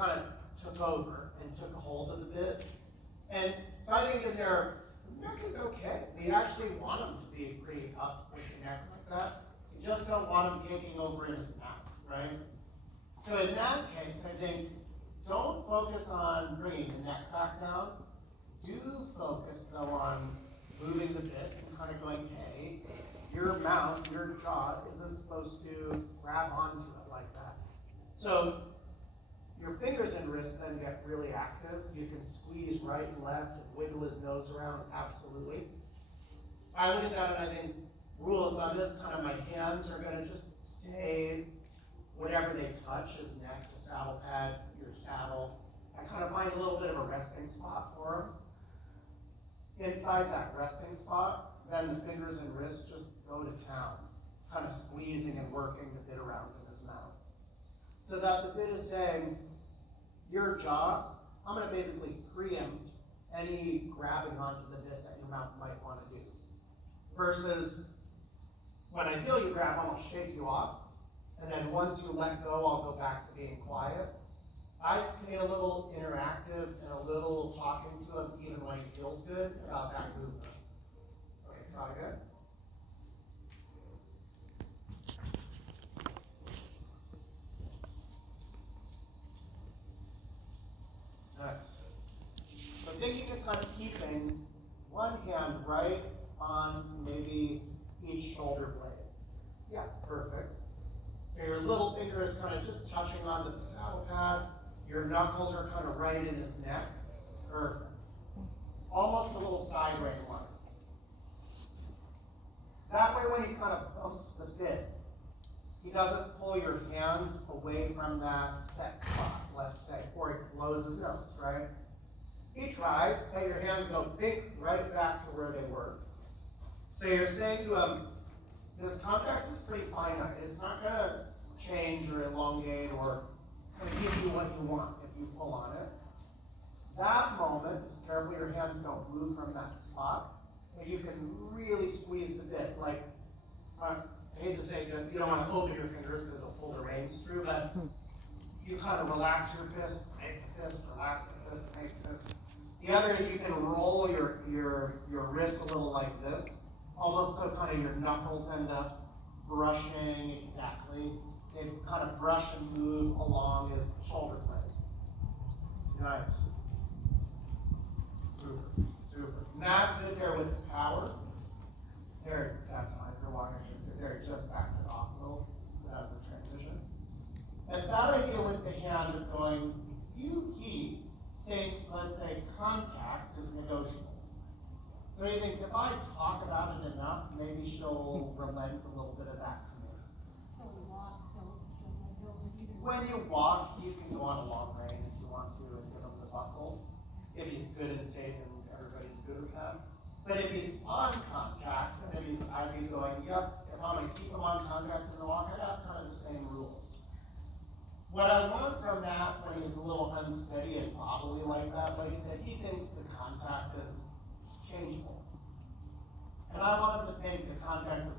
kind of took over and took a hold of the bit. And so I think that the neck is okay. We actually want him to be pretty up with the neck like that. We just don't want him taking over in his mouth, right? So in that case, I think don't focus on bringing the neck back down. Do focus, though, on moving the bit and kind of going, hey, your mouth, your jaw isn't supposed to grab onto it like that. So your fingers and wrists then get really active. You can squeeze right and left and wiggle his nose around, absolutely. I look at that and I think, rule of thumb is kind of my hands are going to just stay whatever they touch, his neck, the saddle pad, your saddle. I kind of find a little bit of a resting spot for him. Inside that resting spot, then the fingers and wrists just go to town, kind of squeezing and working the bit around in his mouth. So that the bit is saying, your jaw, I'm going to basically preempt any grabbing onto the bit that your mouth might want to do. Versus, when I feel you grab, I'm going to shake you off. And then once you let go, I'll go back to being quiet. I stay a little interactive and a little talking to him even when he feels good about that movement. Okay, try again. Nice. So thinking of kind of keeping one hand right on maybe each shoulder blade. Yeah, perfect. So your little finger is kind of just touching onto the saddle pad. Your knuckles are kind of right in his neck. Perfect. Almost a little side rein line. That way when he kind of bumps the bit, he doesn't pull your hands away from that set spot, let's say, or he blows his nose, right? He tries, hey, your hands go bink right back to where they were. So you're saying to him, this contact is pretty finite. It's not going to change or elongate or kind of give you what you want if you pull on it. That moment, just careful your hands don't move from that spot, and you can really squeeze the bit. Like, I hate to say that you don't want to open your fingers because they'll pull the reins through, but you kind of relax your fist, make the fist, relax the fist, make the fist. The other is you can roll your wrist a little like this, almost so kind of your knuckles end up brushing exactly. They kind of brush and move along his shoulder blade. Nice. Super, super. That's good there with the power. There, that's fine. You're walking, I should say there, just backed it off a little. That's the transition. And that idea with the hand of going, he thinks, let's say, contact is negotiable. So he thinks if I talk about it enough, maybe she'll relent a little bit of that to me. So the walks don't build either. When you walk, you can go on a long rein if you want to and give him the buckle. If he's good and safe and everybody's good with that. But if he's on contact, and if he's, I'd be going, yep, if I'm going to keep him on contact in the walk, I'd have kind of the same rules. What I want from that when he's a little unsteady and wobbly like that, like he said, he thinks the contact is changeable. And I want him to think the contact